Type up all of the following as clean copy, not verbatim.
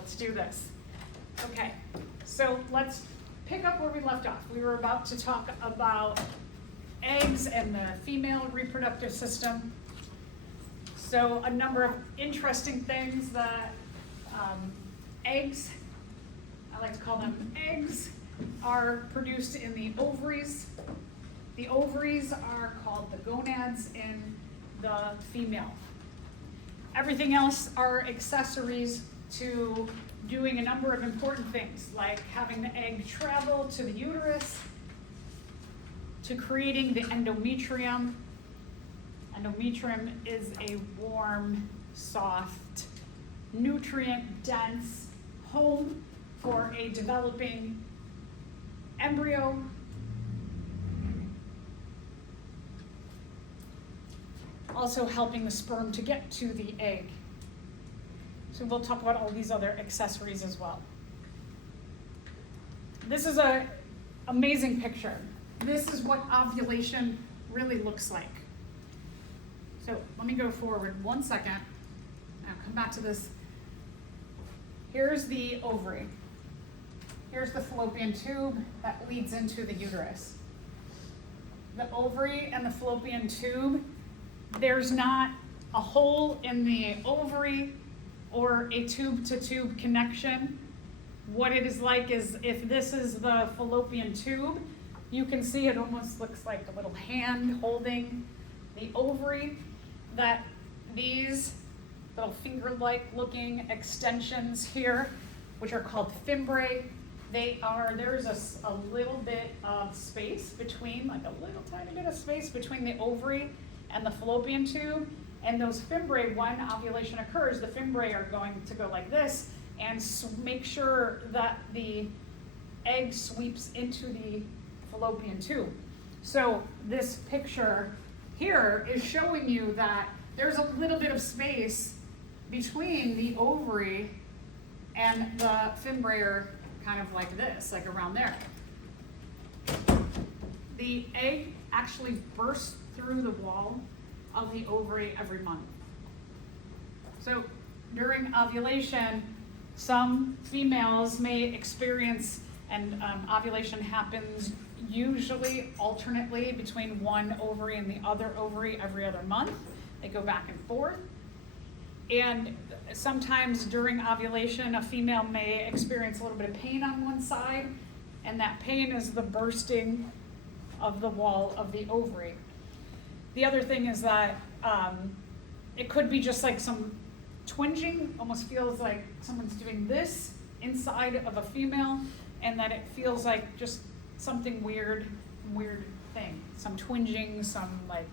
let's do this. Okay, so let's pick up where we left off. We were about to talk about eggs and the female reproductive system. So a number of interesting things that eggs, I like to call them eggs, are produced in the ovaries. The ovaries are called the gonads in the female. Everything else are accessories to doing a number of important things, like having the egg travel to the uterus, to creating the endometrium. Endometrium is a warm, soft, nutrient-dense home for a developing embryo. Also helping the sperm to get to the egg. So we'll talk about all these other accessories as well. This is an amazing picture. This is what ovulation really looks like. So let me go forward 1 second. Now come back to this. Here's the ovary. Here's the fallopian tube that leads into the uterus. The ovary and the fallopian tube, there's not a hole in the ovary or a tube-to-tube connection. What it is like is, if this is the fallopian tube, you can see it almost looks like a little hand holding the ovary, that these little finger-like looking extensions here, which are called fimbriae, there's a little bit of space between, like a little tiny bit of space between the ovary and the fallopian tube, and those fimbriae, when ovulation occurs, the fimbriae are going to go like this and make sure that the egg sweeps into the fallopian tube. So this picture here is showing you that there's a little bit of space between the ovary and the fimbriae, kind of like this, like around there. The egg actually bursts through the wall of the ovary every month. So during ovulation, some females may experience, and ovulation happens usually alternately between one ovary and the other ovary every other month. They go back and forth. And sometimes during ovulation, a female may experience a little bit of pain on one side, and that pain is the bursting of the wall of the ovary. The other thing is that it could be just like some twinging, almost feels like someone's doing this inside of a female, and that it feels like just something weird thing. Some twinging, some like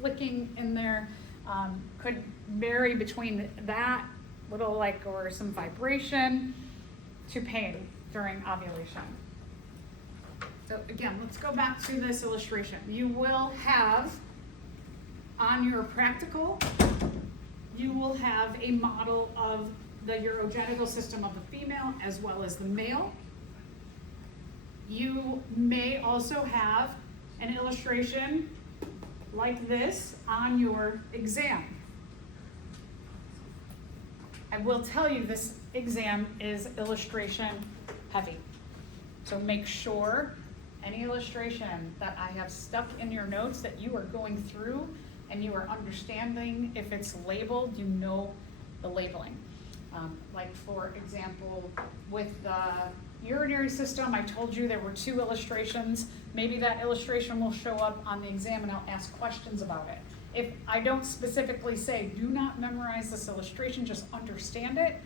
flicking in there. Could vary between that little like, or some vibration, to pain during ovulation. So again, let's go back to this illustration. You will have on your practical, you will have a model of the urogenital system of the female as well as the male. You may also have an illustration like this on your exam. I will tell you this exam is illustration heavy. So make sure any illustration that I have stuck in your notes that you are going through and you are understanding, if it's labeled, you know the labeling. Like for example, with the urinary system, I told you there were 2 illustrations. Maybe that illustration will show up on the exam and I'll ask questions about it. If I don't specifically say, do not memorize this illustration, just understand it.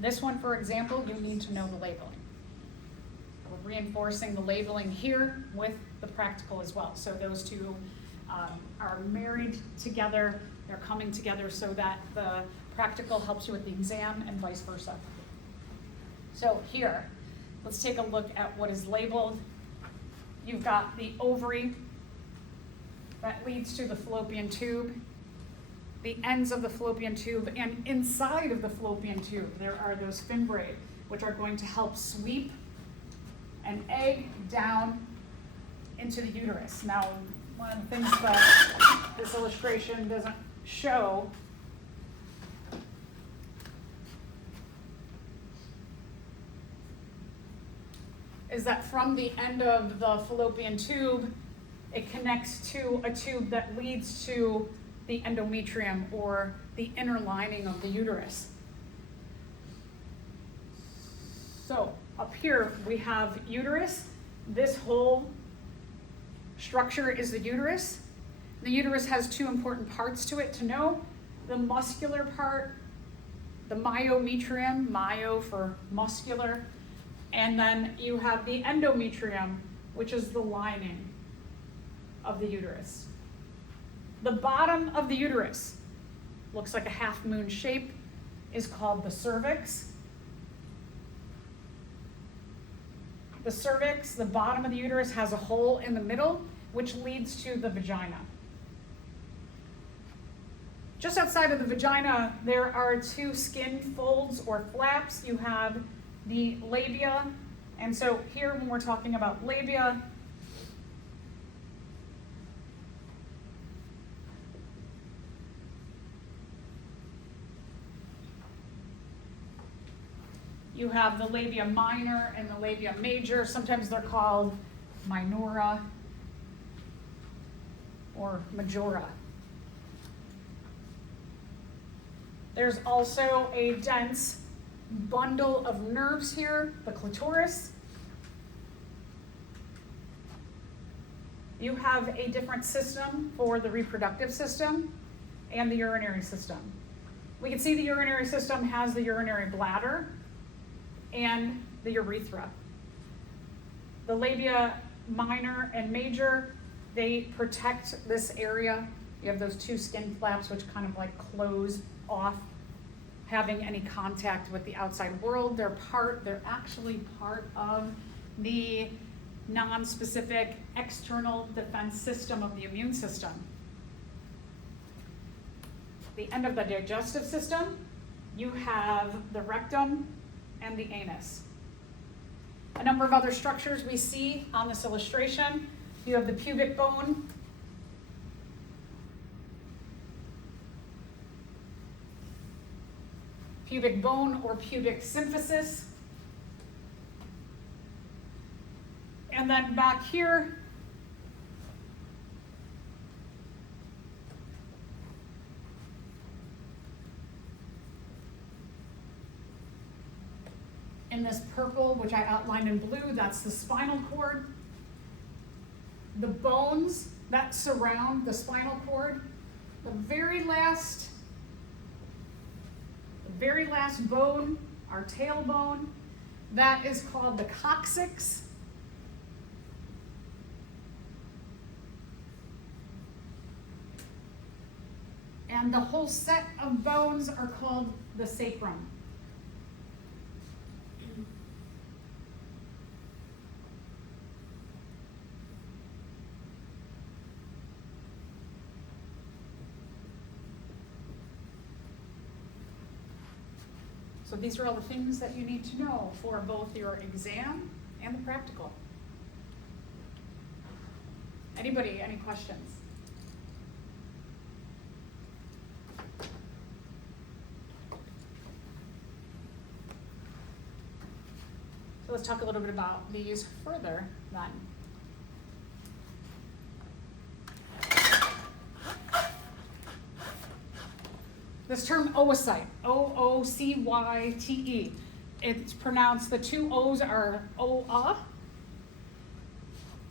This one, for example, you need to know the labeling. We're reinforcing the labeling here with the practical as well. So those two are married together, they're coming together so that the practical helps you with the exam and vice versa. So here, let's take a look at what is labeled. You've got the ovary that leads to the fallopian tube, the ends of the fallopian tube, and inside of the fallopian tube there are those fimbriae, which are going to help sweep an egg down into the uterus. Now, one of the things that this illustration doesn't show is that from the end of the fallopian tube, it connects to a tube that leads to the endometrium, or the inner lining of the uterus. So up here we have uterus. This whole structure is the uterus. The uterus has two important parts to it to know. The muscular part, the myometrium, myo for muscular, and then you have the endometrium, which is the lining of the uterus. The bottom of the uterus, looks like a half moon shape, is called the cervix. The cervix, the bottom of the uterus, has a hole in the middle, which leads to the vagina. Just outside of the vagina, there are two skin folds or flaps. You have the labia, and so here when we're talking about labia, you have the labia minor and the labia major. Sometimes they're called minora or majora. There's also a dense bundle of nerves here, the clitoris. You have a different system for the reproductive system and the urinary system. We can see the urinary system has the urinary bladder and the urethra. The labia minor and major, they protect this area. You have those two skin flaps which kind of like close off having any contact with the outside world. They're actually part of the non-specific external defense system of the immune system. The end of the digestive system, you have the rectum and the anus. A number of other structures we see on this illustration. You have the pubic bone, or pubic symphysis. And then back here, in this purple, which I outlined in blue, that's the spinal cord. The bones that surround the spinal cord, the very last bone, our tailbone, that is called the coccyx. And the whole set of bones are called the sacrum. So these are all the things that you need to know for both your exam and the practical. Anybody, any questions? So let's talk a little bit about these further then. This term oocyte, O-O-C-Y-T-E, it's pronounced, the two O's are O-A,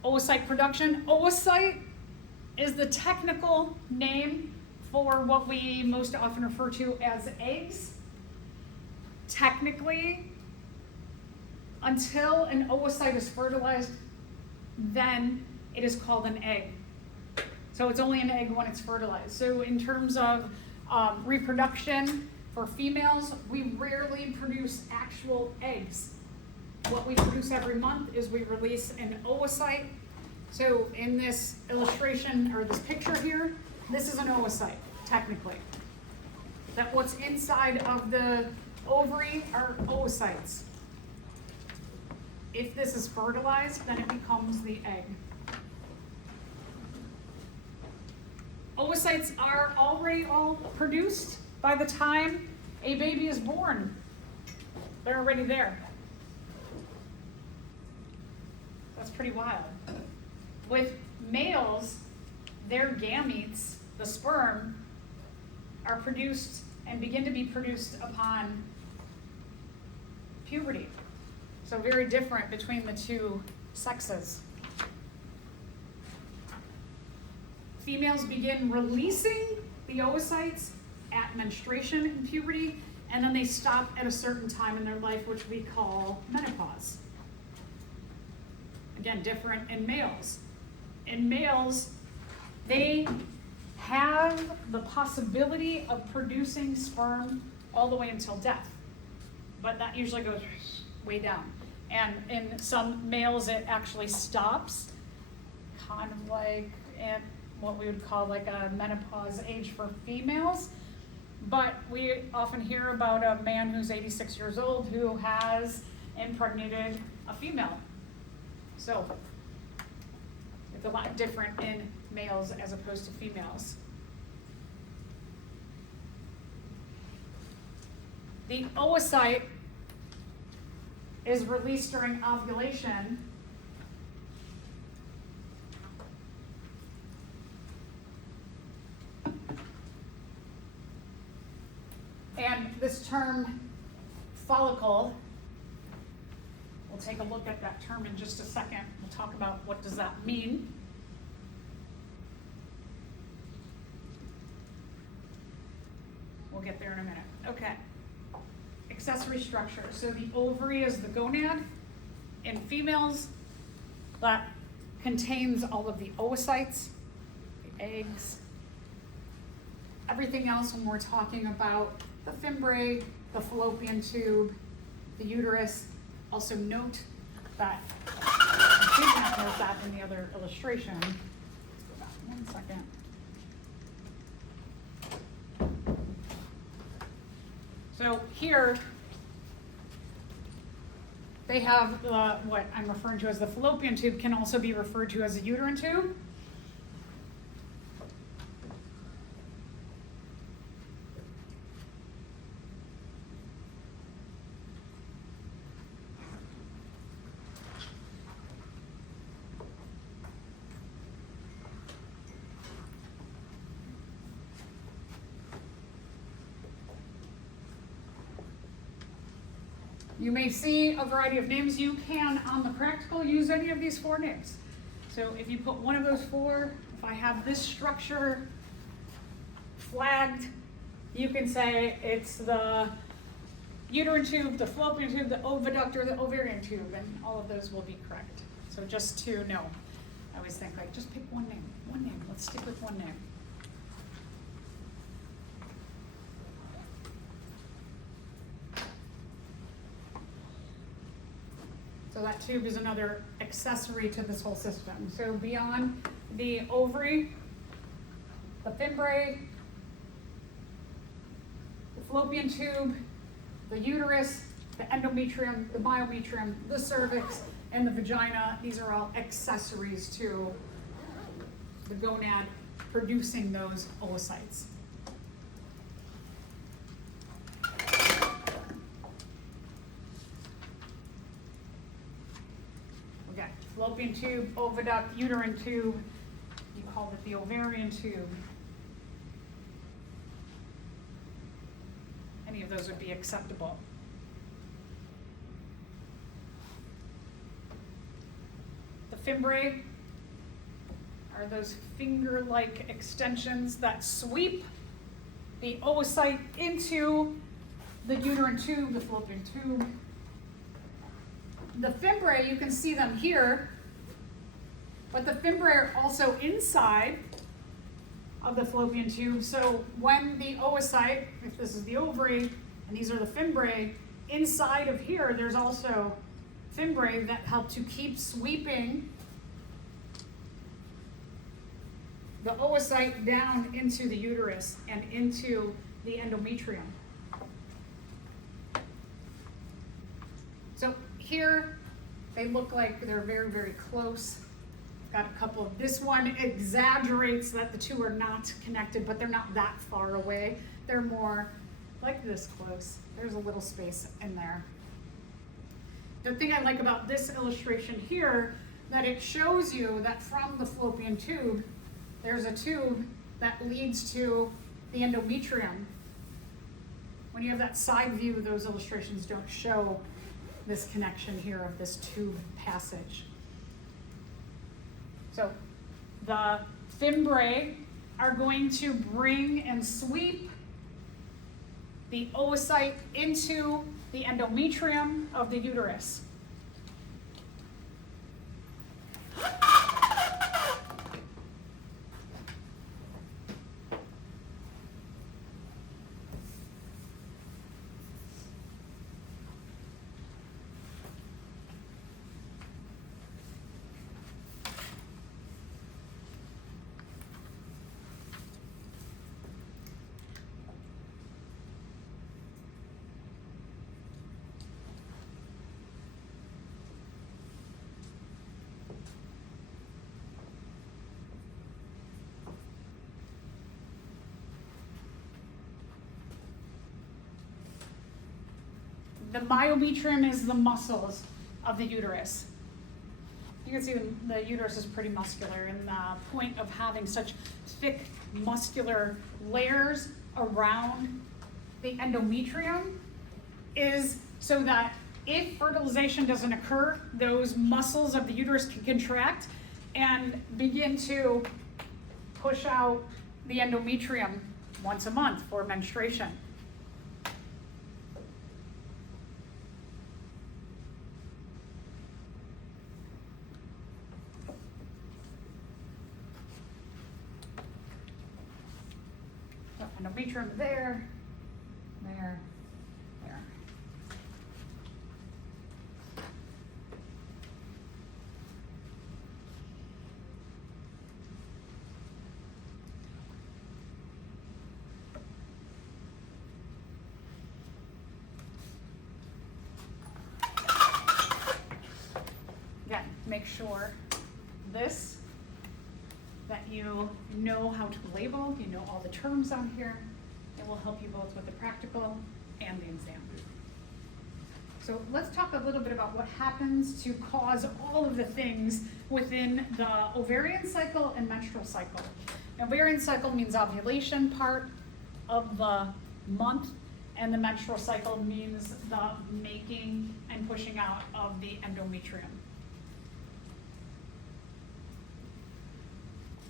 oocyte production. Oocyte is the technical name for what we most often refer to as eggs. Technically, until an oocyte is fertilized, then it is called an egg. So it's only an egg when it's fertilized. So in terms of reproduction for females, we rarely produce actual eggs. What we produce every month is we release an oocyte. So in this illustration, or this picture here, this is an oocyte, technically. That what's inside of the ovary are oocytes. If this is fertilized, then it becomes the egg. Oocytes are already all produced by the time a baby is born. They're already there. That's pretty wild. With males, their gametes, the sperm, are produced and begin to be produced upon puberty. So very different between the two sexes. Females begin releasing the oocytes at menstruation and puberty, and then they stop at a certain time in their life, which we call menopause. Again, different in males. In males, they have the possibility of producing sperm all the way until death, but that usually goes way down. And in some males, it actually stops, kind of like at what we would call like a menopause age for females. But we often hear about a man who's 86 years old who has impregnated a female. So it's a lot different in males as opposed to females. The oocyte is released during ovulation. And this term, follicle, we'll take a look at that term in just a second. We'll talk about what does that mean. We'll get there in a minute. Okay. Accessory structure. So the ovary is the gonad. In females, that contains all of the oocytes, the eggs, everything else when we're talking about the fimbriae, the fallopian tube, the uterus. Also note that, I did not note that in the other illustration. Let's go back 1 second. So here, they have what I'm referring to as the fallopian tube, can also be referred to as a uterine tube. You may see a variety of names. You can, on the practical, use any of these 4 names. So if you put one of those 4, if I have this structure flagged, you can say it's the uterine tube, the fallopian tube, the oviduct, or the ovarian tube, and all of those will be correct. So just to know, I always think like, just pick one name, let's stick with one name. So that tube is another accessory to this whole system. So beyond the ovary, the fimbriae, the fallopian tube, the uterus, the endometrium, the myometrium, the cervix, and the vagina, these are all accessories to the gonad producing those oocytes. Fallopian tube, oviduct, uterine tube, you call it the ovarian tube. Any of those would be acceptable. The fimbriae are those finger-like extensions that sweep the oocyte into the uterine tube, the fallopian tube. The fimbriae, you can see them here, but the fimbriae are also inside of the fallopian tube. So when the oocyte, if this is the ovary, and these are the fimbriae, inside of here, there's also fimbriae that help to keep sweeping the oocyte down into the uterus and into the endometrium. So here, they look like they're very, very close. Got a couple of, this one exaggerates that the two are not connected, but they're not that far away. They're more like this close. There's a little space in there. The thing I like about this illustration here, that it shows you that from the fallopian tube, there's a tube that leads to the endometrium. When you have that side view, those illustrations don't show this connection here of this tube passage. So the fimbriae are going to bring and sweep the oocyte into the endometrium of the uterus. The myometrium is the muscles of the uterus. You can see the uterus is pretty muscular, and the point of having such thick muscular layers around the endometrium is so that if fertilization doesn't occur, those muscles of the uterus can contract and begin to push out the endometrium once a month for menstruation. Endometrium there, there, there. Again, make sure that you know how to label, you know all the terms on here. It will help you both with the practical and the exam. So let's talk a little bit about what happens to cause all of the things within the ovarian cycle and menstrual cycle. Ovarian cycle means ovulation part of the month, and the menstrual cycle means the making and pushing out of the endometrium.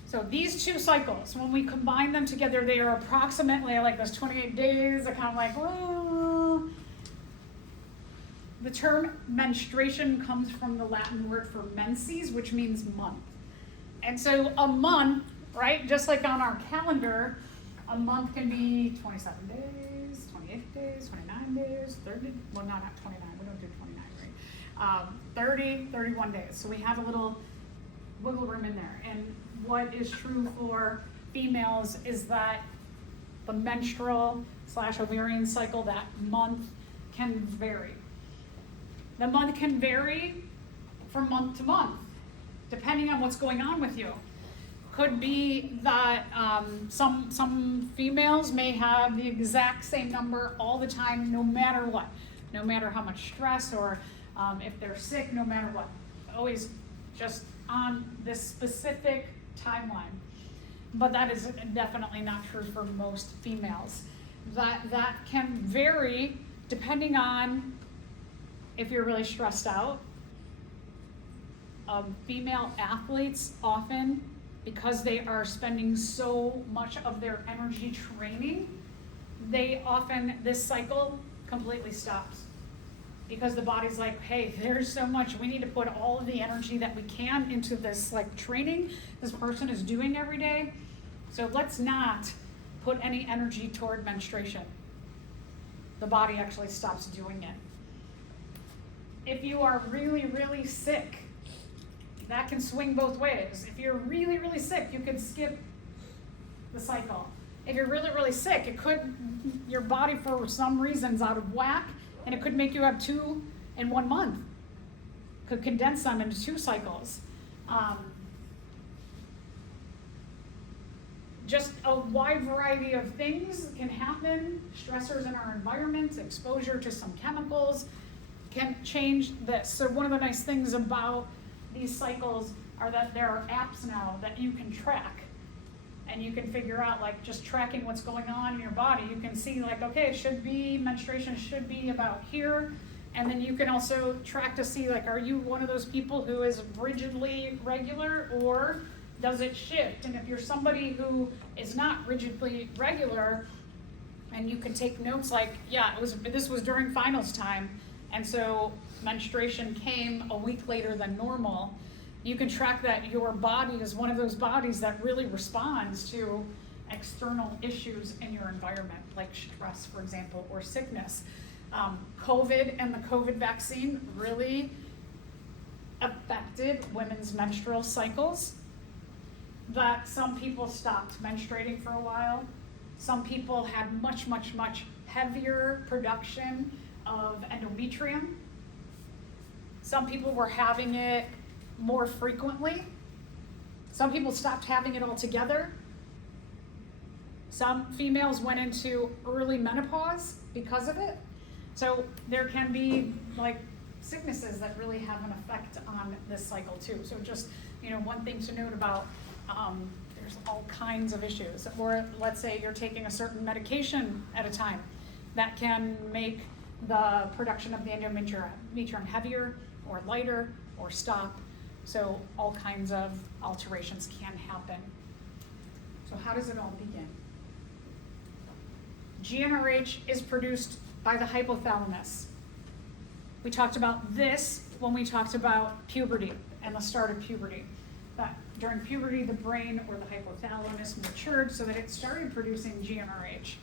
So these two cycles, when we combine them together, they are approximately like those 28 days. They're kind of like, well. The term menstruation comes from the Latin word for menses, which means month. And so a month, right, just like on our calendar, a month can be 27 days, 28 days, 29 days, 30, well, not 29, we don't do 29, right? 30, 31 days. So we have a little wiggle room in there. And what is true for females is that the menstrual / ovarian cycle, that month, can vary. The month can vary from month to month, depending on what's going on with you. Could be that some females may have the exact same number all the time, no matter what, no matter how much stress or if they're sick, no matter what, always just on this specific timeline. But that is definitely not true for most females. That can vary depending on if you're really stressed out. Female athletes often, because they are spending so much of their energy training, this cycle completely stops. Because the body's like, hey, there's so much, we need to put all of the energy that we can into this like training this person is doing every day. So let's not put any energy toward menstruation. The body actually stops doing it. If you are really, really sick, that can swing both ways. If you're really, really sick, you could skip the cycle. If you're really, really sick, your body for some reason's out of whack, and it could make you have 2 in 1 month. Could condense them into 2 cycles. Just a wide variety of things can happen. Stressors in our environment, exposure to some chemicals can change this. So one of the nice things about these cycles are that there are apps now that you can track. And you can figure out, like, just tracking what's going on in your body. You can see, like, okay, it should be, menstruation should be about here. And then you can also track to see, like, are you one of those people who is rigidly regular, or does it shift? And if you're somebody who is not rigidly regular, and you can take notes like, yeah, this was during finals time, and so menstruation came a week later than normal, you can track that your body is one of those bodies that really responds to external issues in your environment, like stress, for example, or sickness. COVID and the COVID vaccine really affected women's menstrual cycles, that some people stopped menstruating for a while. Some people had much, much, much heavier production of endometrium. Some people were having it more frequently. Some people stopped having it altogether. Some females went into early menopause because of it. So there can be like sicknesses that really have an effect on this cycle too. So just, one thing to note about, there's all kinds of issues. Or let's say you're taking a certain medication at a time that can make the production of the endometrium heavier or lighter or stop. So all kinds of alterations can happen. So how does it all begin? GnRH is produced by the hypothalamus. We talked about this when we talked about puberty and the start of puberty. That during puberty, the brain or the hypothalamus matured so that it started producing GnRH.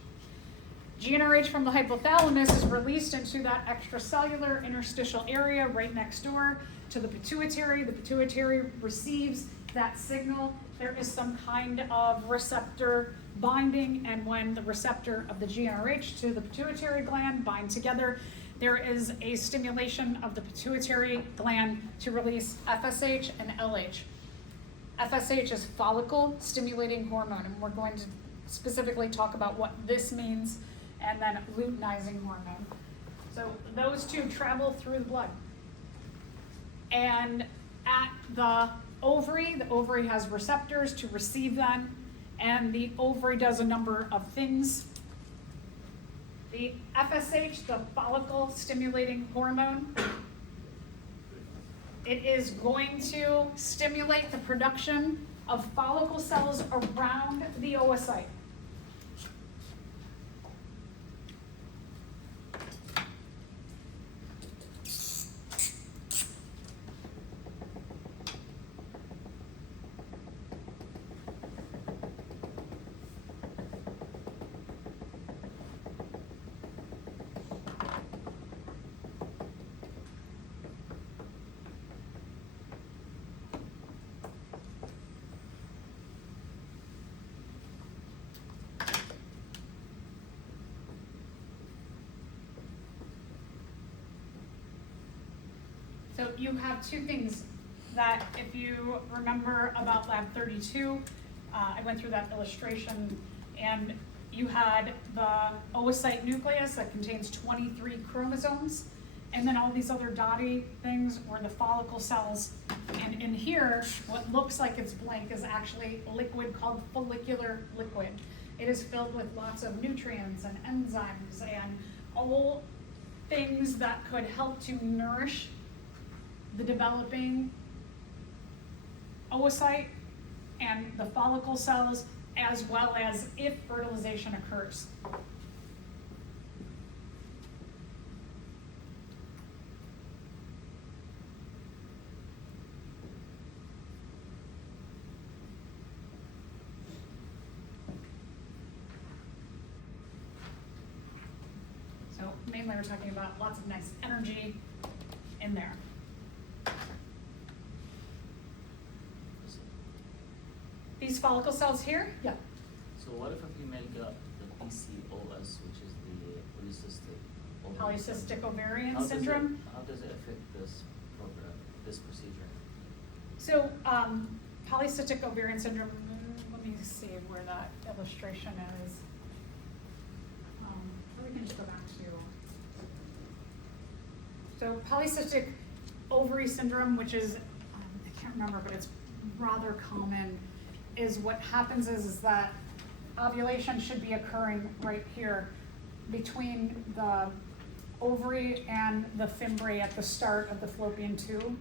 GnRH from the hypothalamus is released into that extracellular interstitial area right next door to the pituitary. The pituitary receives that signal. There is some kind of receptor binding, and when the receptor of the GnRH to the pituitary gland bind together, there is a stimulation of the pituitary gland to release FSH and LH. FSH is follicle stimulating hormone, and we're going to specifically talk about what this means, and then luteinizing hormone. So those two travel through the blood. And at the ovary has receptors to receive them, and the ovary does a number of things. The FSH, the follicle stimulating hormone, it is going to stimulate the production of follicle cells around the oocyte. So you have two things that, if you remember about lab 32, I went through that illustration, and you had the oocyte nucleus that contains 23 chromosomes, and then all these other dotty things were the follicle cells. And in here, what looks like it's blank is actually liquid called follicular liquid. It is filled with lots of nutrients and enzymes and all things that could help to nourish the developing oocyte and the follicle cells, as well as if fertilization occurs. So mainly we're talking about lots of nice energy in there. These follicle cells here? Yeah. So what if a female got the PCOS, which is the Polycystic ovarian syndrome? How does it affect this procedure? So polycystic ovarian syndrome, let me see where that illustration is. Or we can just go back to. So polycystic ovary syndrome, which is can't remember, but it's rather common, is what happens is that ovulation should be occurring right here between the ovary and the fimbriae at the start of the fallopian tube.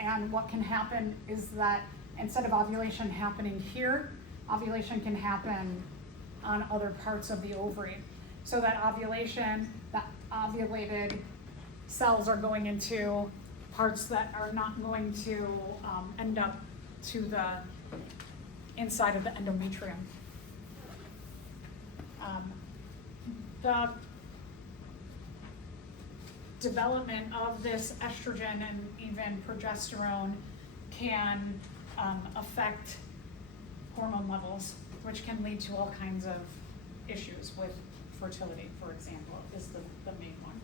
And what can happen is that instead of ovulation happening here, ovulation can happen on other parts of the ovary. So that ovulation, the ovulated cells are going into parts that are not going to end up to the inside of the endometrium. The development of this estrogen and even progesterone can affect hormone levels, which can lead to all kinds of issues with fertility, for example, is the main one.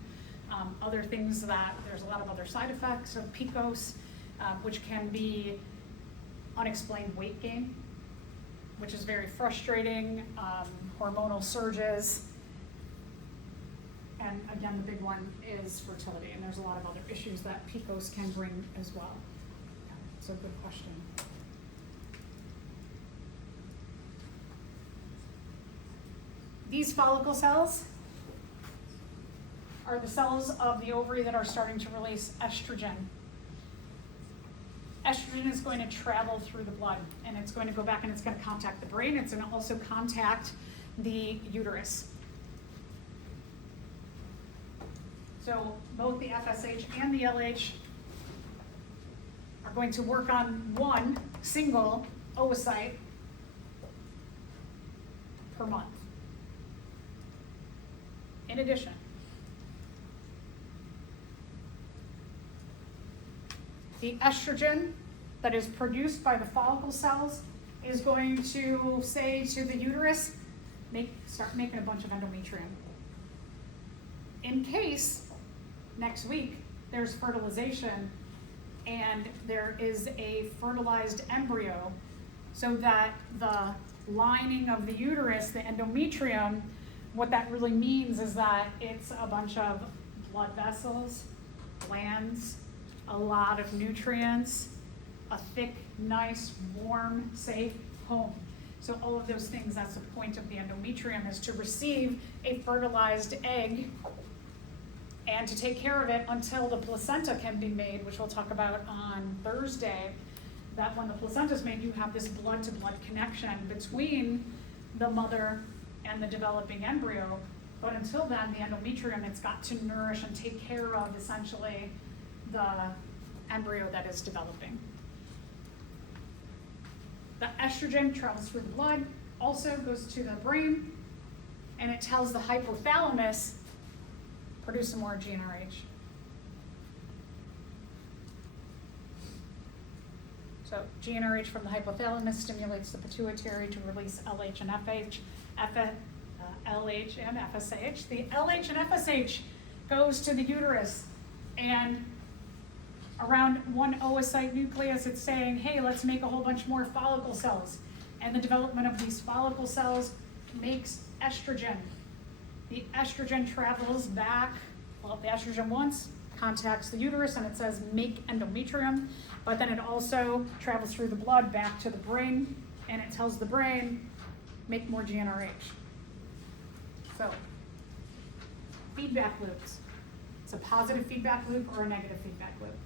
Other things that there's a lot of other side effects of PCOS, which can be unexplained weight gain, which is very frustrating, hormonal surges, and again, the big one is fertility, and there's a lot of other issues that PCOS can bring as well. So good question. These follicle cells are the cells of the ovary that are starting to release estrogen. Estrogen is going to travel through the blood, and it's going to go back and it's going to contact the brain. It's going to also contact the uterus. So both the FSH and the LH are going to work on one single oocyte per month. In addition, the estrogen that is produced by the follicle cells is going to say to the uterus, start making a bunch of endometrium. In case next week there's fertilization and there is a fertilized embryo, so that the lining of the uterus, the endometrium, what that really means is that it's a bunch of blood vessels, glands, a lot of nutrients, a thick, nice, warm, safe home. So all of those things, that's the point of the endometrium, is to receive a fertilized egg and to take care of it until the placenta can be made, which we'll talk about on Thursday, that when the placenta is made, you have this blood-to-blood connection between the mother and the developing embryo. But until then, the endometrium, it's got to nourish and take care of essentially the embryo that is developing. The estrogen travels through the blood, also goes to the brain, and it tells the hypothalamus, produce some more GnRH. So GnRH from the hypothalamus stimulates the pituitary to release LH and FH, LH and FSH. The LH and FSH goes to the uterus, and around one oocyte nucleus, it's saying, hey, let's make a whole bunch more follicle cells. And the development of these follicle cells makes estrogen. The estrogen travels back, well, the estrogen once contacts the uterus and it says make endometrium, but then it also travels through the blood back to the brain, and it tells the brain, make more GnRH. So, feedback loops. It's a positive feedback loop or a negative feedback loop.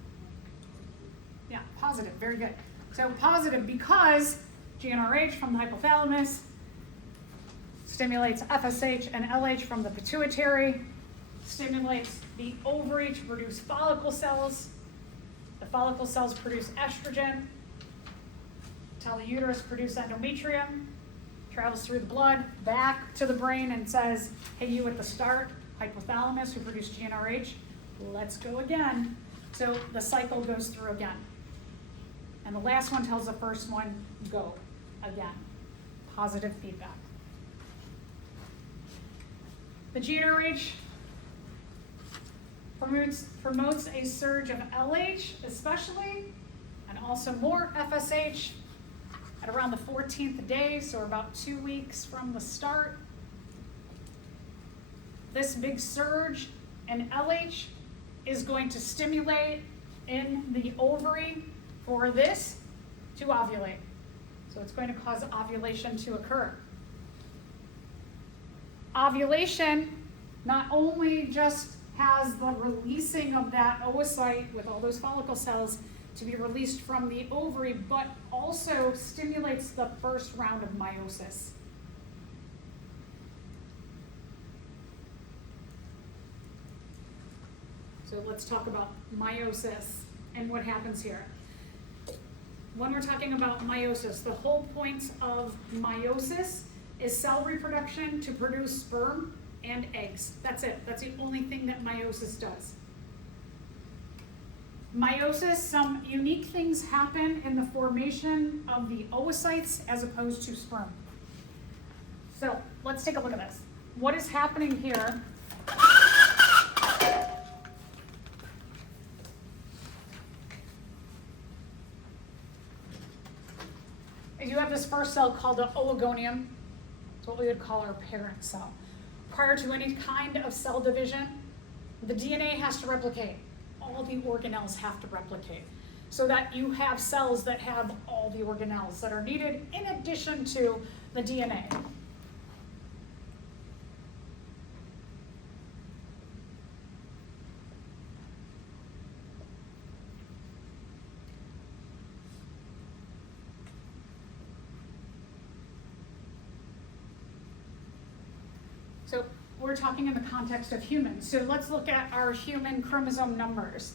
Yeah, positive, very good. So positive because GnRH from the hypothalamus stimulates FSH and LH from the pituitary, stimulates the ovary to produce follicle cells. The follicle cells produce estrogen, tell the uterus produce endometrium, travels through the blood, back to the brain and says, hey, you at the start, hypothalamus who produced GnRH, let's go again. So the cycle goes through again. And the last one tells the first one, go again. Positive feedback. The GnRH promotes a surge of LH especially, and also more FSH at around the 14th day, so about 2 weeks from the start. This big surge in LH is going to stimulate in the ovary for this to ovulate. So it's going to cause ovulation to occur. Ovulation not only just has the releasing of that oocyte with all those follicle cells to be released from the ovary, but also stimulates the first round of meiosis. So let's talk about meiosis and what happens here. When we're talking about meiosis, the whole point of meiosis is cell reproduction to produce sperm and eggs. That's it. That's the only thing that meiosis does. Meiosis, some unique things happen in the formation of the oocytes as opposed to sperm. So let's take a look at this. What is happening here? You have this first cell called the oligonium. It's what we would call our parent cell. Prior to any kind of cell division, the DNA has to replicate. All the organelles have to replicate so that you have cells that have all the organelles that are needed in addition to the DNA. So we're talking in the context of humans. So let's look at our human chromosome numbers.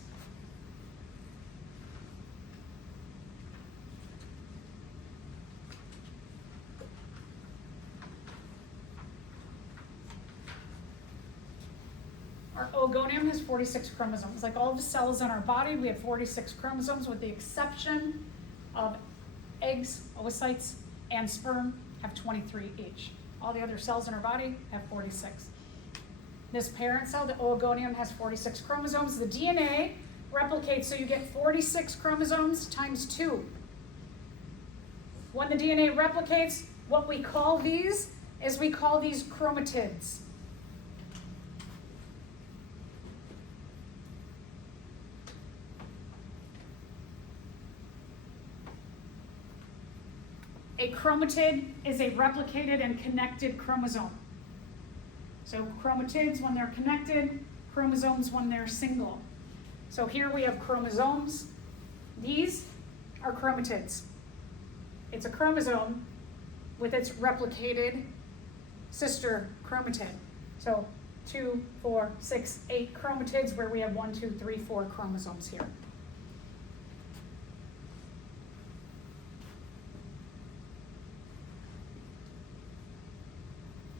Our oligonium has 46 chromosomes. Like all the cells in our body, we have 46 chromosomes with the exception of eggs, oocytes, and sperm have 23 each. All the other cells in our body have 46. This parent cell, the oligonium, has 46 chromosomes. The DNA replicates, so you get 46 chromosomes times 2. When the DNA replicates, what we call these is we call these chromatids. A chromatid is a replicated and connected chromosome. So chromatids when they're connected, chromosomes when they're single. So here we have chromosomes. These are chromatids. It's a chromosome with its replicated sister chromatid. So 2, 4, 6, 8 chromatids where we have 1, 2, 3, 4 chromosomes here.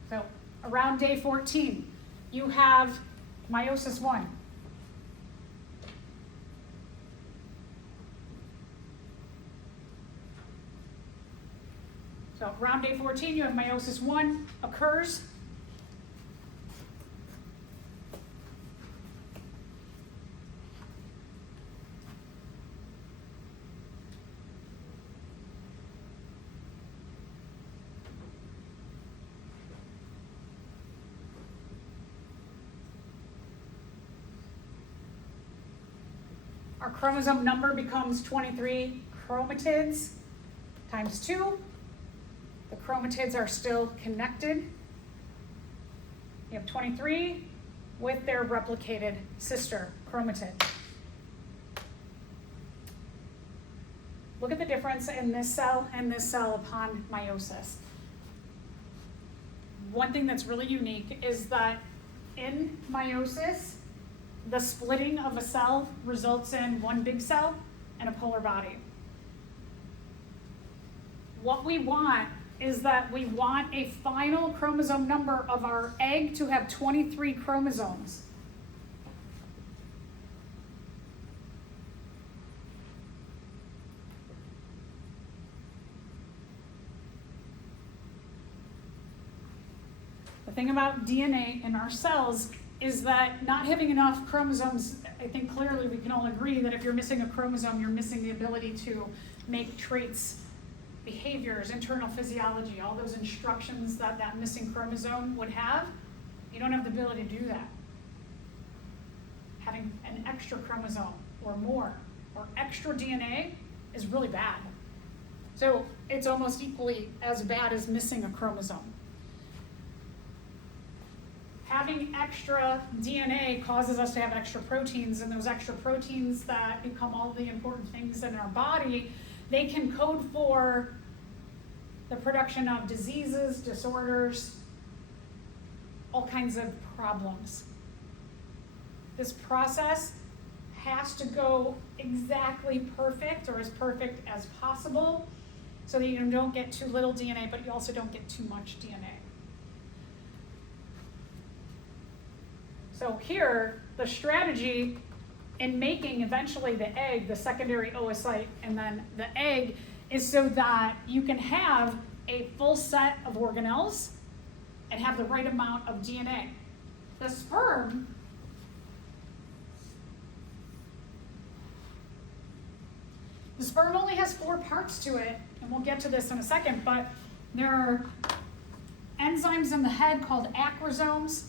So around day 14, you have meiosis 1. So around day 14, you have meiosis 1 occurs. Our chromosome number becomes 23 chromatids times 2. The chromatids are still connected. You have 23 with their replicated sister chromatid. Look at the difference in this cell and this cell upon meiosis. One thing that's really unique is that in meiosis, the splitting of a cell results in one big cell and a polar body. What we want is that we want a final chromosome number of our egg to have 23 chromosomes. The thing about DNA in our cells is that not having enough chromosomes, I think clearly we can all agree that if you're missing a chromosome, you're missing the ability to make traits, behaviors, internal physiology, all those instructions that that missing chromosome would have. You don't have the ability to do that. Having an extra chromosome or more or extra DNA is really bad. So it's almost equally as bad as missing a chromosome. Having extra DNA causes us to have extra proteins, and those extra proteins that become all the important things in our body, they can code for the production of diseases, disorders, all kinds of problems. This process has to go exactly perfect, or as perfect as possible, so that you don't get too little DNA, but you also don't get too much DNA. So here, the strategy in making eventually the egg, the secondary oocyte, and then the egg, is so that you can have a full set of organelles and have the right amount of DNA. The sperm only has 4 parts to it, and we'll get to this in a second, but there are enzymes in the head called acrosomes.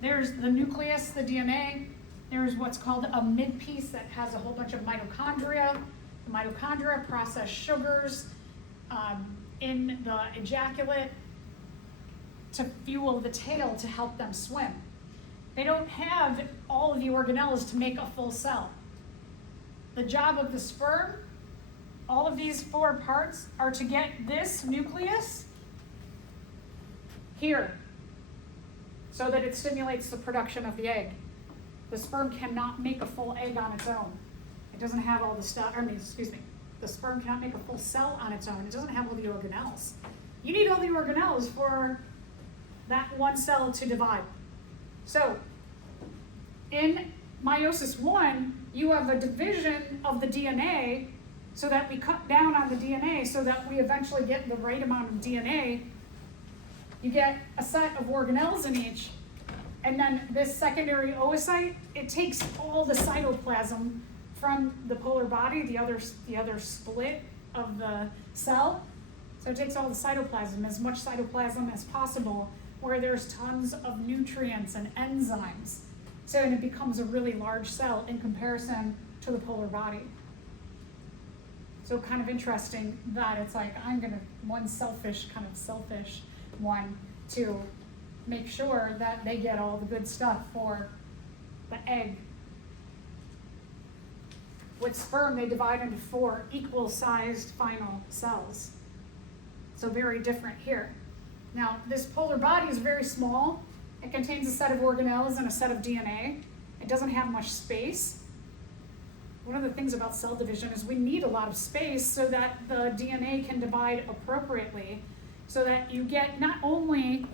There's the nucleus, the DNA. There's what's called a midpiece that has a whole bunch of mitochondria. The mitochondria process sugars in the ejaculate to fuel the tail to help them swim. They don't have all of the organelles to make a full cell. The job of the sperm, all of these 4 parts, are to get this nucleus here so that it stimulates the production of the egg. The sperm cannot make a full egg on its own. It doesn't have all the stuff, the sperm cannot make a full cell on its own. It doesn't have all the organelles. You need all the organelles for that one cell to divide. So, in meiosis 1, you have a division of the DNA so that we cut down on the DNA so that we eventually get the right amount of DNA. You get a set of organelles in each, and then this secondary oocyte, it takes all the cytoplasm from the polar body, the other split of the cell. So it takes all the cytoplasm, as much cytoplasm as possible, where there's tons of nutrients and enzymes. So and it becomes a really large cell in comparison to the polar body. So kind of interesting that it's like, I'm gonna, one selfish one, to make sure that they get all the good stuff for the egg. With sperm, they divide into 4 equal-sized final cells. So very different here. Now, this polar body is very small. It contains a set of organelles and a set of DNA. It doesn't have much space. One of the things about cell division is we need a lot of space so that the DNA can divide appropriately, so that you get not only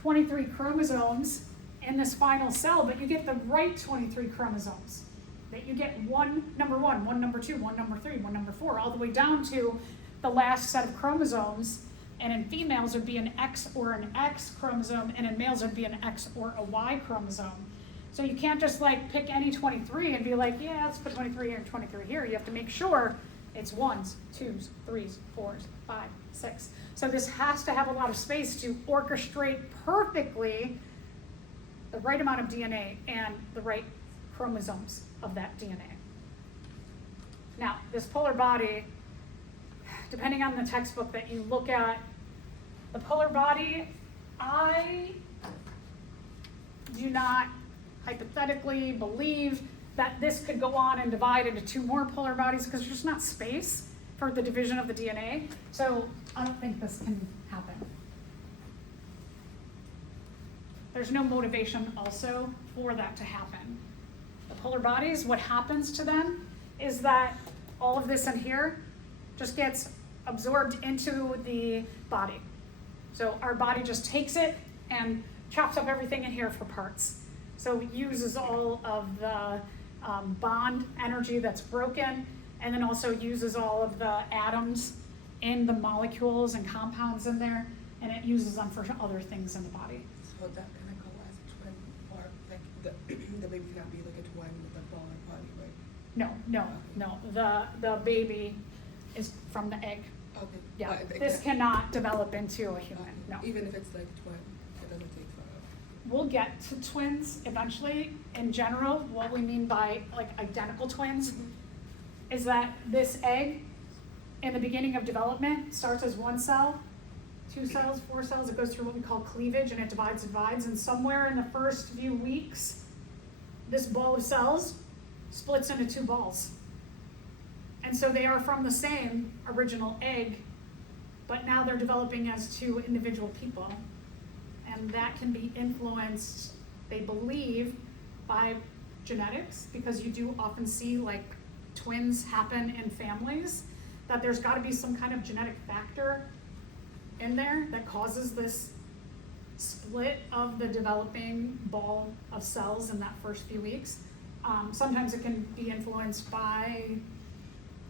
23 chromosomes in this final cell, but you get the right 23 chromosomes. That you get one number 1, one number 2, one number 3, one number 4, all the way down to the last set of chromosomes. And in females, it would be an X or an X chromosome, and in males, it would be an X or a Y chromosome. So you can't just like pick any 23 and be like, yeah, let's put 23 here and 23 here. You have to make sure it's 1s, 2s, 3s, 4s, 5, 6. So this has to have a lot of space to orchestrate perfectly the right amount of DNA and the right chromosomes of that DNA. Now, this polar body, depending on the textbook that you look at, the polar body, I do not hypothetically believe that this could go on and divide into 2 more polar bodies because there's just not space for the division of the DNA. So I don't think this can happen. There's no motivation also for that to happen. The polar bodies, what happens to them is that all of this in here just gets absorbed into the body. So our body just takes it and chops up everything in here for parts. So it uses all of the bond energy that's broken, and then also uses all of the atoms in the molecules and compounds in there, and it uses them for other things in the body. So that can go as a twin, or like the baby cannot be like a twin with a bone body, right? No. The baby is from the egg. Okay. Yeah, this cannot develop into a human, no. Even if it's like twin, it doesn't take forever. We'll get to twins eventually. In general, what we mean by like identical twins is that this egg in the beginning of development, starts as 1 cell, 2 cells, 4 cells. It goes through what we call cleavage, and it divides, and somewhere in the first few weeks, this ball of cells splits into 2 balls. And so they are from the same original egg, but now they're developing as 2 individual people. And that can be influenced, they believe, by genetics, because you do often see like twins happen in families, that there's got to be some kind of genetic factor in there that causes this split of the developing ball of cells in that first few weeks. Sometimes it can be influenced by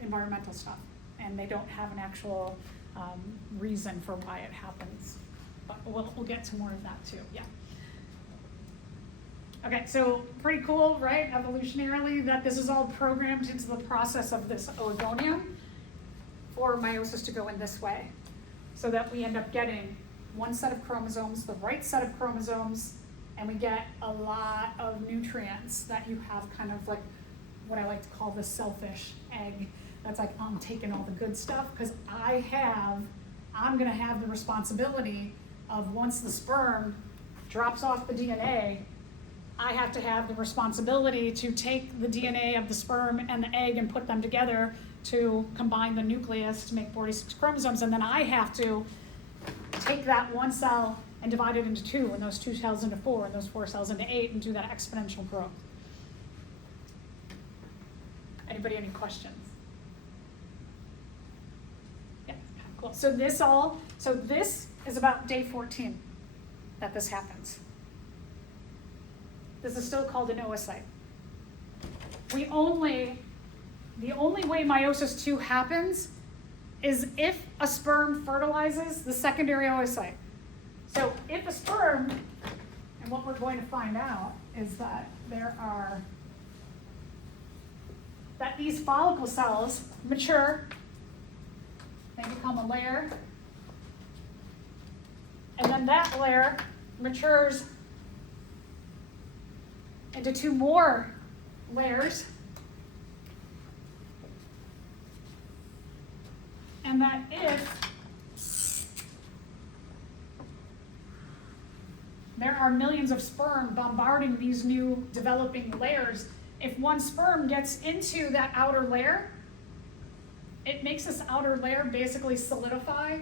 environmental stuff, and they don't have an actual reason for why it happens. But we'll get to more of that too, yeah. Okay, so pretty cool, right, evolutionarily, that this is all programmed into the process of this oocyte for meiosis to go in this way, so that we end up getting 1 set of chromosomes, the right set of chromosomes, and we get a lot of nutrients that you have kind of like what I like to call the selfish egg. That's like, I'm taking all the good stuff because I'm gonna have the responsibility of once the sperm drops off the DNA, I have to have the responsibility to take the DNA of the sperm and the egg and put them together to combine the nucleus to make 46 chromosomes, and then I have to take that 1 cell and divide it into 2, and those 2 cells into 4, and those 4 cells into 8, and do that exponential growth. Anybody any questions? Yeah, cool. So this is about day 14 that this happens. This is still called an oocyte. The only way meiosis II happens is if a sperm fertilizes the secondary oocyte. So if a sperm, and what we're going to find out is that that these follicle cells mature, they become a layer, and then that layer matures into 2 more layers, and that if there are millions of sperm bombarding these new developing layers, if 1 sperm gets into that outer layer, it makes this outer layer basically solidify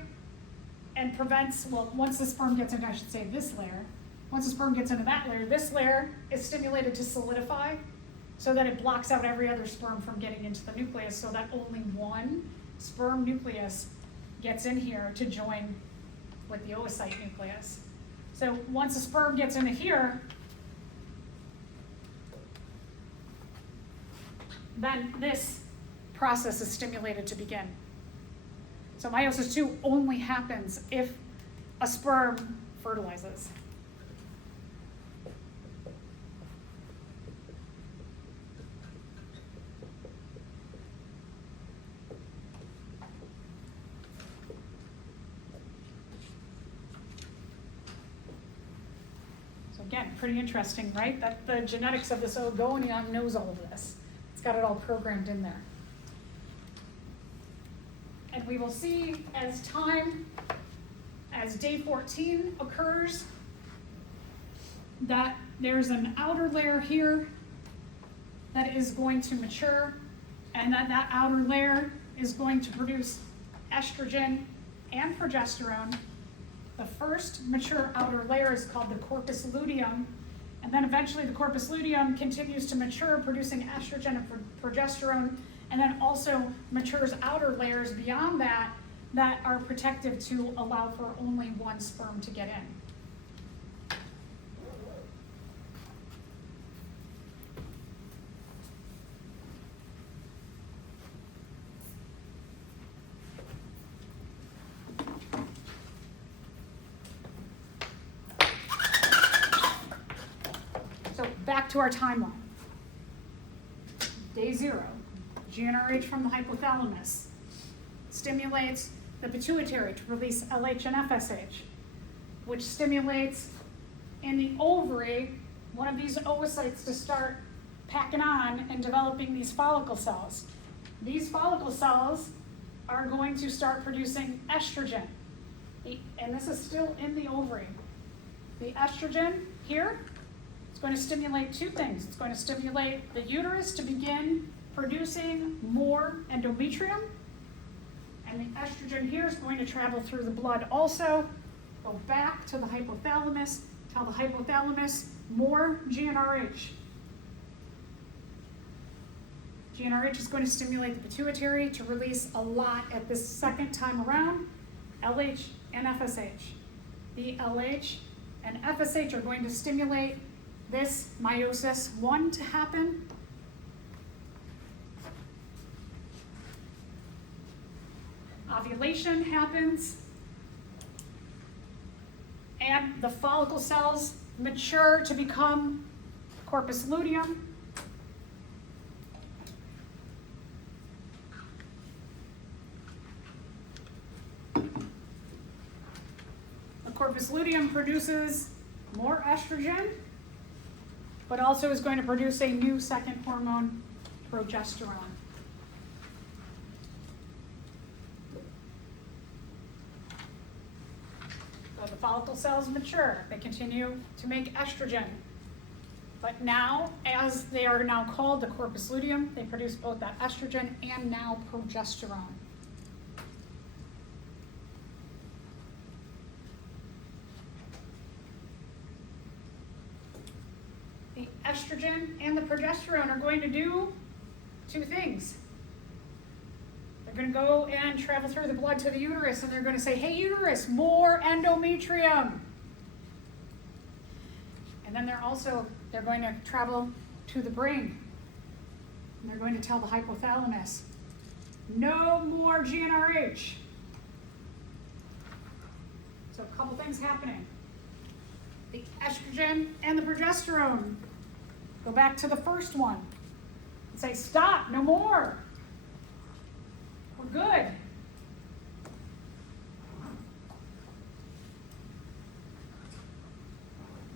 and prevents, well, once the sperm gets into, I should say, this layer, once the sperm gets into that layer, this layer is stimulated to solidify so that it blocks out every other sperm from getting into the nucleus, so that only 1 sperm nucleus gets in here to join with the oocyte nucleus. So once a sperm gets into here, then this process is stimulated to begin. So meiosis II only happens if a sperm fertilizes. So again, pretty interesting, right? That the genetics of this oocyte knows all of this. It's got it all programmed in there. And we will see as day 14 occurs, that there's an outer layer here that is going to mature, and that outer layer is going to produce estrogen and progesterone. The first mature outer layer is called the corpus luteum, and then eventually the corpus luteum continues to mature, producing estrogen and progesterone, and then also matures outer layers beyond that that are protective to allow for only 1 sperm to get in. So back to our timeline. Day 0. GnRH from the hypothalamus stimulates the pituitary to release LH and FSH, which stimulates in the ovary one of these oocytes to start packing on and developing these follicle cells. These follicle cells are going to start producing estrogen. And this is still in the ovary. The estrogen here is going to stimulate two things. It's going to stimulate the uterus to begin producing more endometrium. And the estrogen here is going to travel through the blood also, go back to the hypothalamus, tell the hypothalamus more GnRH. GnRH is going to stimulate the pituitary to release a lot at this second time around, LH and FSH. The LH and FSH are going to stimulate this meiosis 1 to happen. Ovulation happens, and the follicle cells mature to become corpus luteum. The corpus luteum produces more estrogen, but also is going to produce a new second hormone, progesterone. So the follicle cells mature, they continue to make estrogen. But now, as they are now called the corpus luteum, they produce both that estrogen and now progesterone. The estrogen and the progesterone are going to do two things. They're going to go and travel through the blood to the uterus, and they're going to say, hey, uterus, more endometrium. And then they're going to travel to the brain. And they're going to tell the hypothalamus, no more GnRH. So a couple things happening. The estrogen and the progesterone go back to the first one and say, stop, no more. We're good.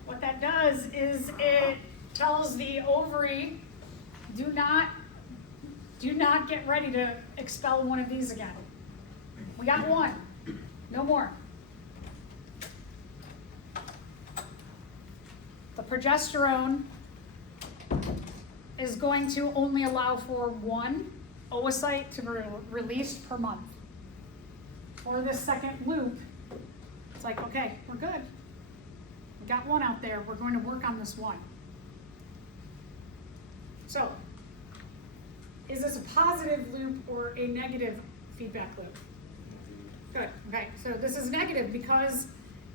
What that does is it tells the ovary, do not get ready to expel one of these again. We got one, no more. The progesterone is going to only allow for one oocyte to be released per month. For this second loop, it's like, okay, we're good. We got one out there, we're going to work on this one. So, is this a positive loop or a negative feedback loop? Good, okay, so this is negative because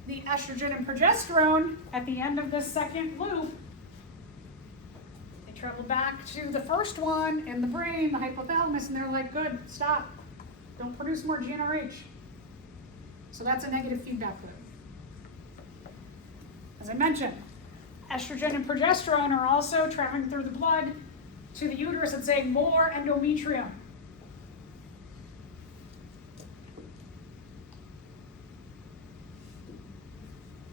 the estrogen and progesterone at the end of this second loop, they travel back to the first one in the brain, the hypothalamus, and they're like, good, stop. Don't produce more GnRH. So that's a negative feedback loop. As I mentioned, estrogen and progesterone are also traveling through the blood to the uterus and saying more endometrium.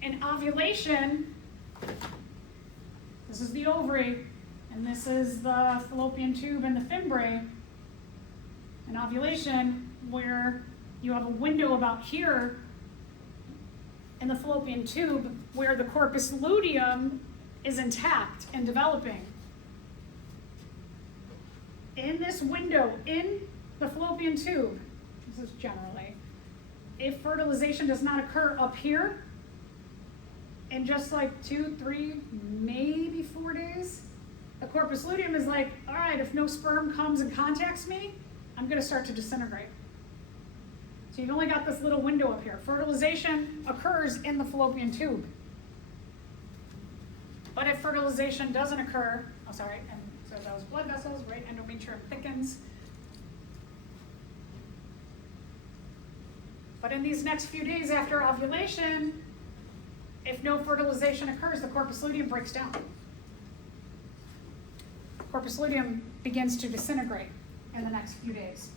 In ovulation, this is the ovary, and this is the fallopian tube and the fimbriae. In ovulation, where you have a window about here in the fallopian tube where the corpus luteum is intact and developing. In this window, in the fallopian tube, this is generally, if fertilization does not occur up here, in just like 2, 3, maybe 4 days, the corpus luteum is like, all right, if no sperm comes and contacts me, I'm going to start to disintegrate. So you've only got this little window up here. Fertilization occurs in the fallopian tube. But if fertilization doesn't occur, and so those blood vessels, right, endometrium thickens. But in these next few days after ovulation, if no fertilization occurs, the corpus luteum breaks down. Corpus luteum begins to disintegrate in the next few days.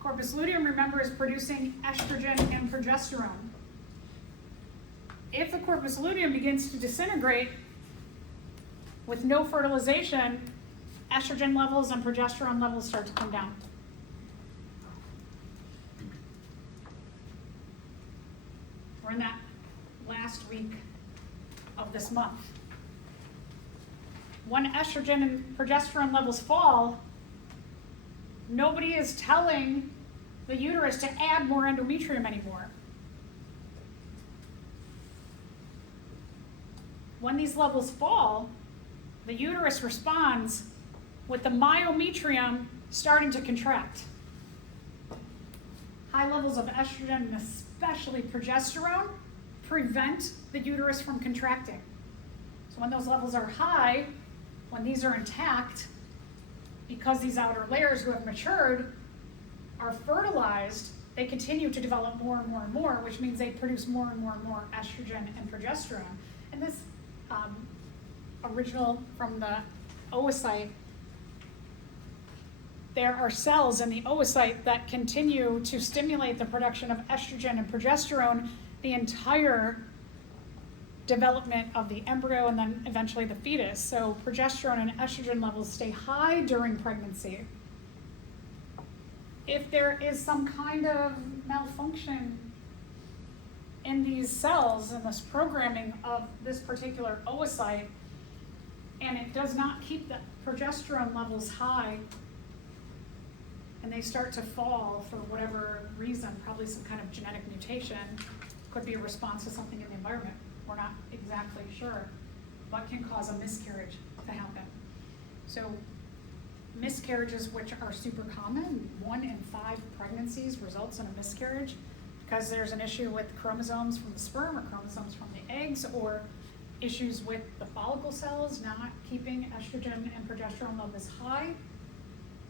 Corpus luteum, remember, is producing estrogen and progesterone. if the corpus luteum begins to disintegrate with no fertilization, estrogen levels and progesterone levels start to come down. We're in that last week of this month. When estrogen and progesterone levels fall, nobody is telling the uterus to add more endometrium anymore. When these levels fall, the uterus responds with the myometrium starting to contract. High levels of estrogen and especially progesterone prevent the uterus from contracting. So when those levels are high, when these are intact, because these outer layers who have matured are fertilized, they continue to develop more and more and more, which means they produce more and more and more estrogen and progesterone. And this original from the oocyte, there are cells in the oocyte that continue to stimulate the production of estrogen and progesterone the entire development of the embryo and then eventually the fetus. So progesterone and estrogen levels stay high during pregnancy. If there is some kind of malfunction in these cells and this programming of this particular oocyte, and it does not keep the progesterone levels high, and they start to fall for whatever reason, probably some kind of genetic mutation, could be a response to something in the environment. We're not exactly sure what can cause a miscarriage to happen. So miscarriages, which are super common, 1 in 5 pregnancies results in a miscarriage because there's an issue with chromosomes from the sperm or chromosomes from the eggs, or issues with the follicle cells not keeping estrogen and progesterone levels high,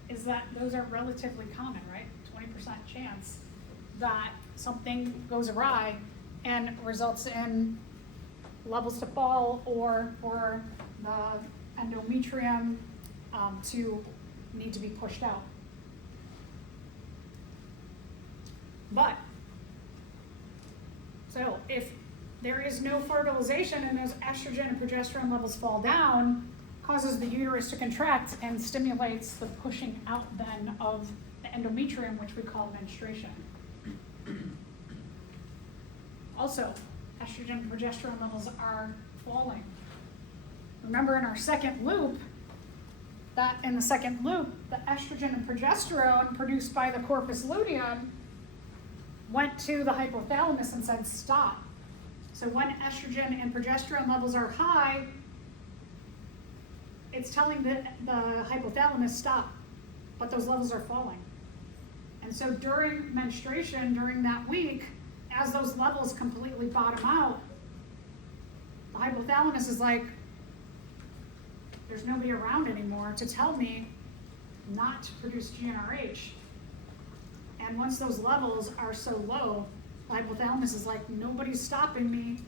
is that those are relatively common, right? 20% chance that something goes awry and results in levels to fall or for the endometrium to need to be pushed out. But, so if there is no fertilization and those estrogen and progesterone levels fall down, causes the uterus to contract and stimulates the pushing out then of the endometrium, which we call menstruation. Also, estrogen and progesterone levels are falling. Remember in our second loop, that in the second loop, the estrogen and progesterone produced by the corpus luteum went to the hypothalamus and said, stop. So when estrogen and progesterone levels are high, it's telling the hypothalamus, stop, but those levels are falling. And so during menstruation, during that week, as those levels completely bottom out, the hypothalamus is like, there's nobody around anymore to tell me not to produce GnRH. And once those levels are so low, the hypothalamus is like, nobody's stopping me.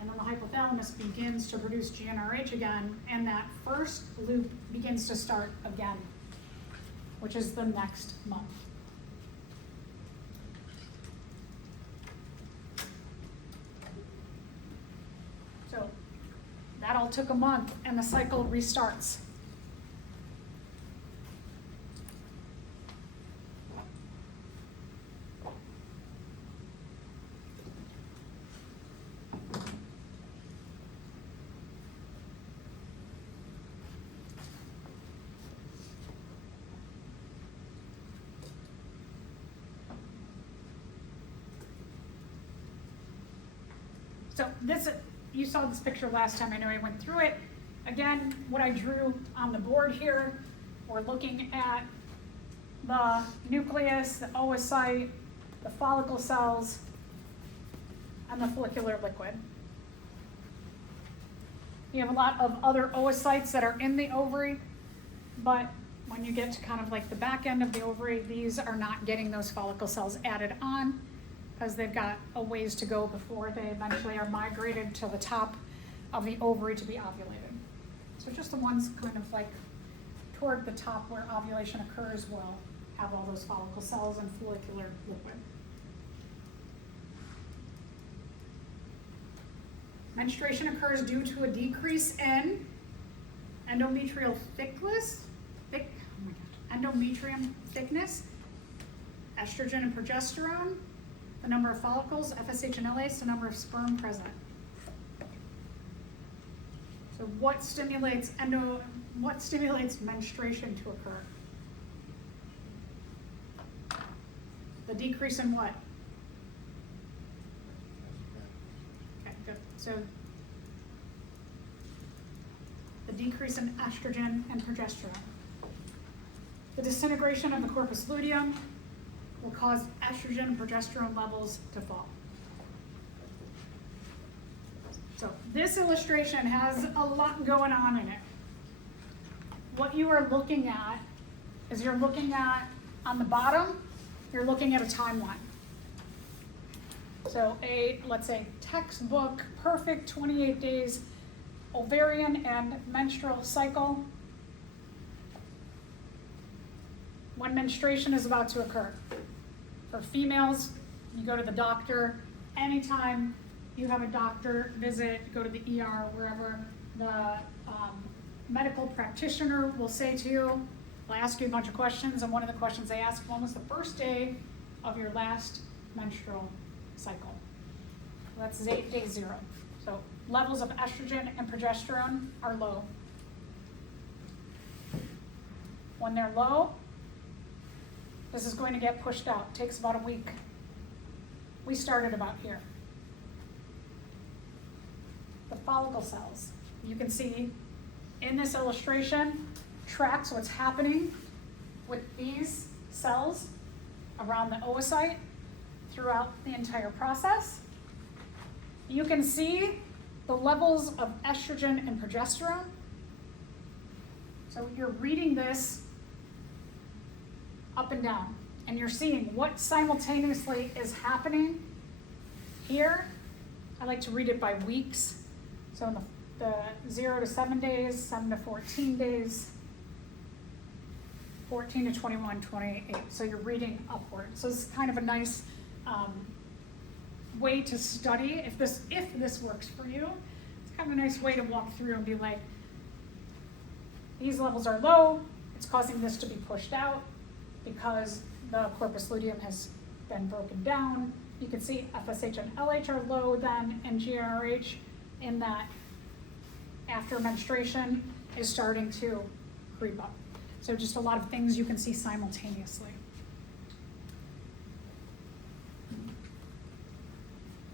And then the hypothalamus begins to produce GnRH again, and that first loop begins to start again, which is the next month. So that all took a month, and the cycle restarts. So this, you saw this picture last time, I know I went through it. Again, what I drew on the board here, we're looking at the nucleus, the oocyte, the follicle cells, and the follicular liquid. You have a lot of other oocytes that are in the ovary, but when you get to kind of like the back end of the ovary, these are not getting those follicle cells added on, because they've got a ways to go before they eventually are migrated to the top of the ovary to be ovulated. So just the ones kind of like toward the top where ovulation occurs will have all those follicle cells and follicular liquid. Menstruation occurs due to a decrease in endometrial endometrium thickness, estrogen and progesterone, the number of follicles, FSH and LH, the number of sperm present. So what stimulates menstruation to occur? The decrease in what? Okay, good. So the decrease in estrogen and progesterone. The disintegration of the corpus luteum will cause estrogen and progesterone levels to fall. So this illustration has a lot going on in it. What you are looking at is you're looking at, on the bottom, you're looking at a timeline. So let's say textbook, perfect 28 days ovarian and menstrual cycle when menstruation is about to occur. For females, you go to the doctor. Anytime you have a doctor visit, go to the ER, wherever, the medical practitioner will say to you, they'll ask you a bunch of questions, and one of the questions they ask, when was the first day of your last menstrual cycle? That's day 0. So levels of estrogen and progesterone are low. When they're low, this is going to get pushed out. It takes about a week. We started about here. The follicle cells, you can see in this illustration, tracks what's happening with these cells around the oocyte throughout the entire process. You can see the levels of estrogen and progesterone. So you're reading this up and down, and you're seeing what simultaneously is happening here. I like to read it by weeks. So in the 0 to 7 days, 7 to 14 days, 14 to 21, 28. So you're reading upward. So this is kind of a nice way to study. If this works for you, it's kind of a nice way to walk through and be like, these levels are low. It's causing this to be pushed out because the corpus luteum has been broken down. You can see FSH and LH are low then, and GnRH in that after menstruation is starting to creep up. So just a lot of things you can see simultaneously.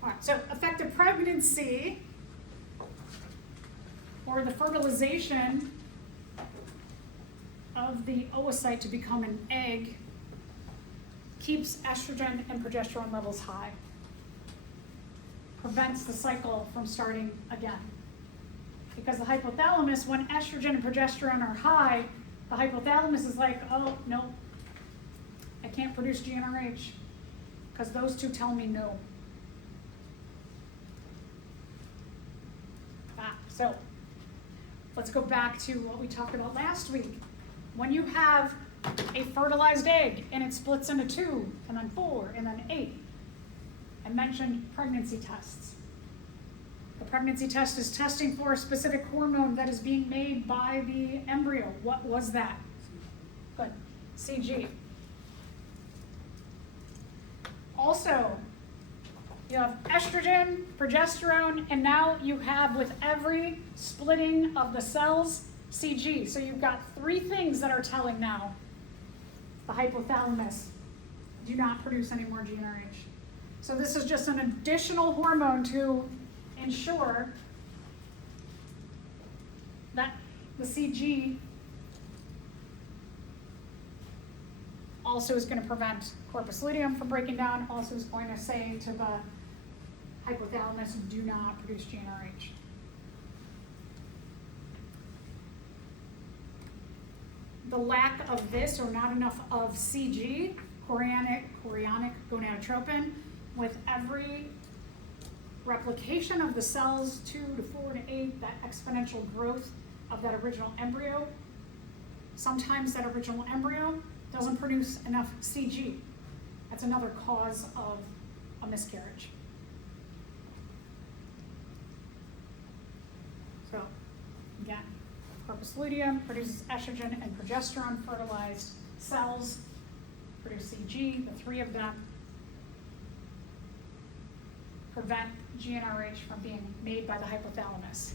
All right, so effective pregnancy, or the fertilization of the oocyte to become an egg, keeps estrogen and progesterone levels high, prevents the cycle from starting again. Because the hypothalamus, when estrogen and progesterone are high, the hypothalamus is like, oh, no, I can't produce GnRH, because those two tell me no. So let's go back to what we talked about last week. When you have a fertilized egg and it splits into 2, and then 4, and then 8, I mentioned pregnancy tests. The pregnancy test is testing for a specific hormone that is being made by the embryo. What was that? Good. CG. Also, you have estrogen, progesterone, and now you have, with every splitting of the cells, CG. So you've got 3 things that are telling now the hypothalamus, do not produce any more GnRH. So this is just an additional hormone to ensure that the CG also is going to prevent corpus luteum from breaking down, also is going to say to the hypothalamus, do not produce GnRH. The lack of this, or not enough of CG, chorionic gonadotropin, with every replication of the cells, 2 to 4 to 8, that exponential growth of that original embryo, sometimes that original embryo doesn't produce enough CG. That's another cause of a miscarriage. So, again, corpus luteum produces estrogen and progesterone, fertilized cells produce CG, the three of them prevent GnRH from being made by the hypothalamus.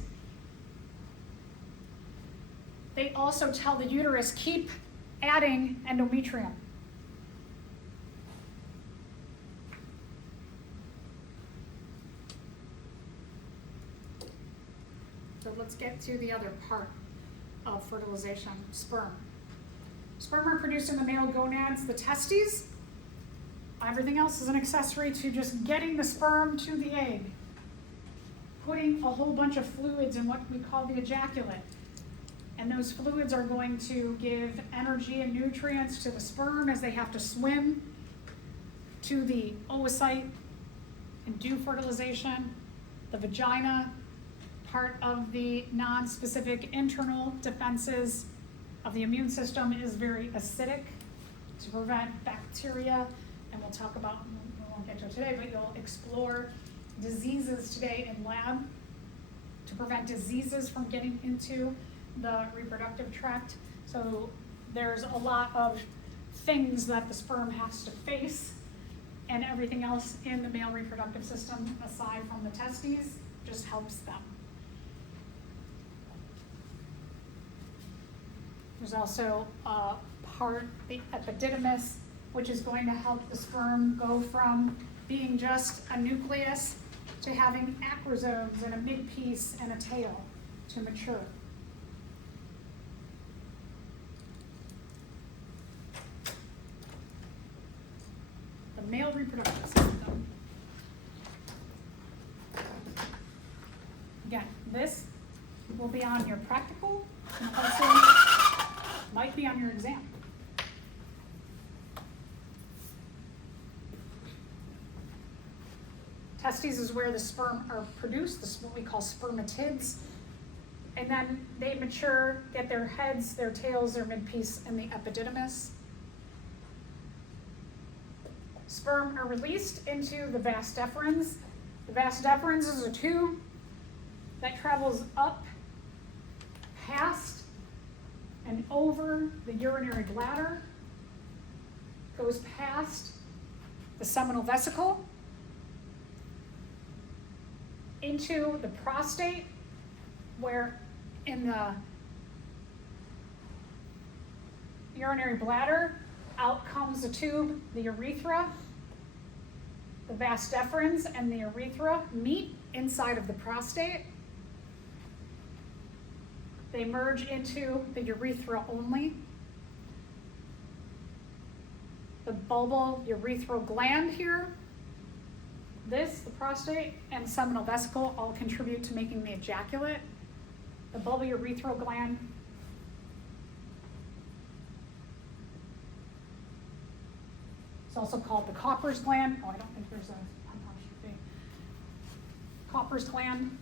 They also tell the uterus, keep adding endometrium. So let's get to the other part of fertilization, sperm. Sperm are produced in the male gonads, the testes. Everything else is an accessory to just getting the sperm to the egg, putting a whole bunch of fluids in what we call the ejaculate. And those fluids are going to give energy and nutrients to the sperm as they have to swim to the oocyte and do fertilization. The vagina, part of the non-specific internal defenses of the immune system, is very acidic to prevent bacteria. And we'll talk about, we won't get to it today, but you'll explore diseases today in lab to prevent diseases from getting into the reproductive tract. So there's a lot of things that the sperm has to face, and everything else in the male reproductive system, aside from the testes, just helps them. There's also a part, the epididymis, which is going to help the sperm go from being just a nucleus to having acrosomes and a midpiece and a tail to mature. The male reproductive system. Again, this will be on your practical and also might be on your exam. Testes is where the sperm are produced. This is what we call spermatids. And then they mature, get their heads, their tails, their midpiece, and the epididymis. Sperm are released into the vas deferens. The vas deferens is a tube that travels up, past, and over the urinary bladder, goes past the seminal vesicle, into the prostate, where in the urinary bladder, out comes the tube, the urethra. The vas deferens and the urethra meet inside of the prostate. They merge into the urethra only. The bulbal urethral gland here, this, the prostate, and seminal vesicle all contribute to making the ejaculate. The bulbal urethral gland is also called the Copper's gland. Oh, I don't think there's a apostrophe. Copper's gland.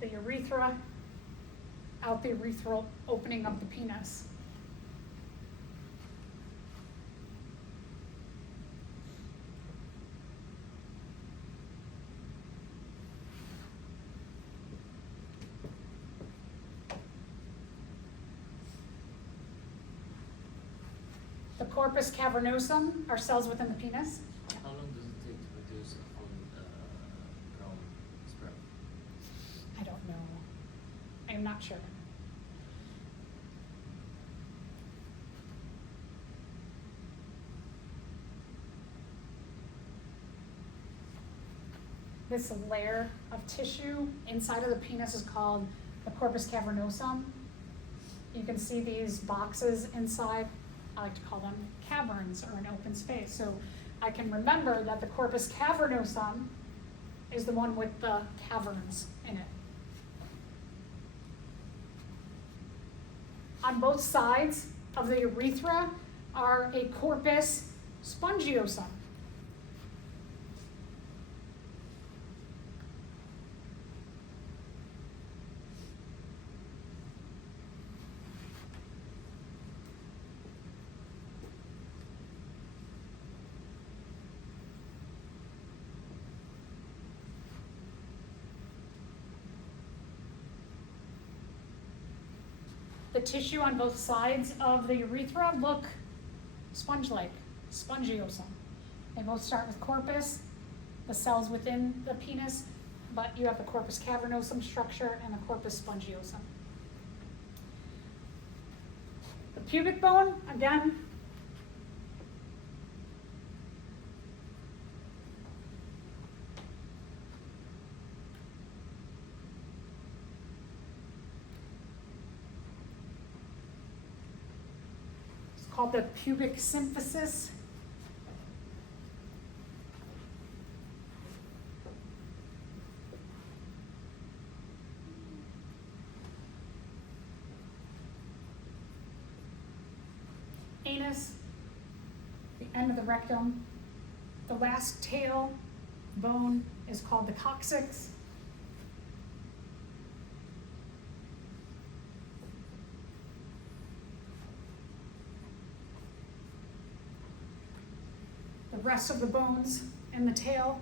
The urethra, out the urethral opening of the penis. The corpus cavernosum are cells within the penis. How long does it take to produce a full grown sperm? I don't know. I'm not sure. This layer of tissue inside of the penis is called the corpus cavernosum. You can see these boxes inside. I like to call them caverns, or an open space. So I can remember that the corpus cavernosum is the one with the caverns in it. On both sides of the urethra are a corpus spongiosum. the tissue on both sides of the urethra look sponge-like, spongiosum. They both start with corpus, the cells within the penis, but you have the corpus cavernosum structure and the corpus spongiosum. The pubic bone, again, it's called the pubic symphysis. Anus, the end of the rectum. The last tail bone is called the coccyx. The rest of the bones in the tail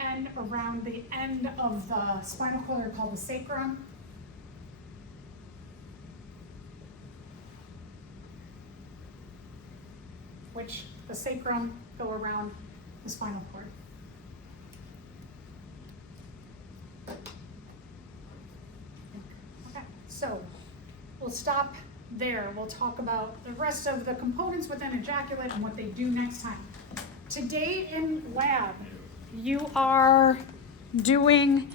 and around the end of the spinal cord are called the sacrum. Which the sacrum go around the spinal cord. Okay, so we'll stop there. We'll talk about the rest of the components within ejaculate and what they do next time. Today in lab, you are doing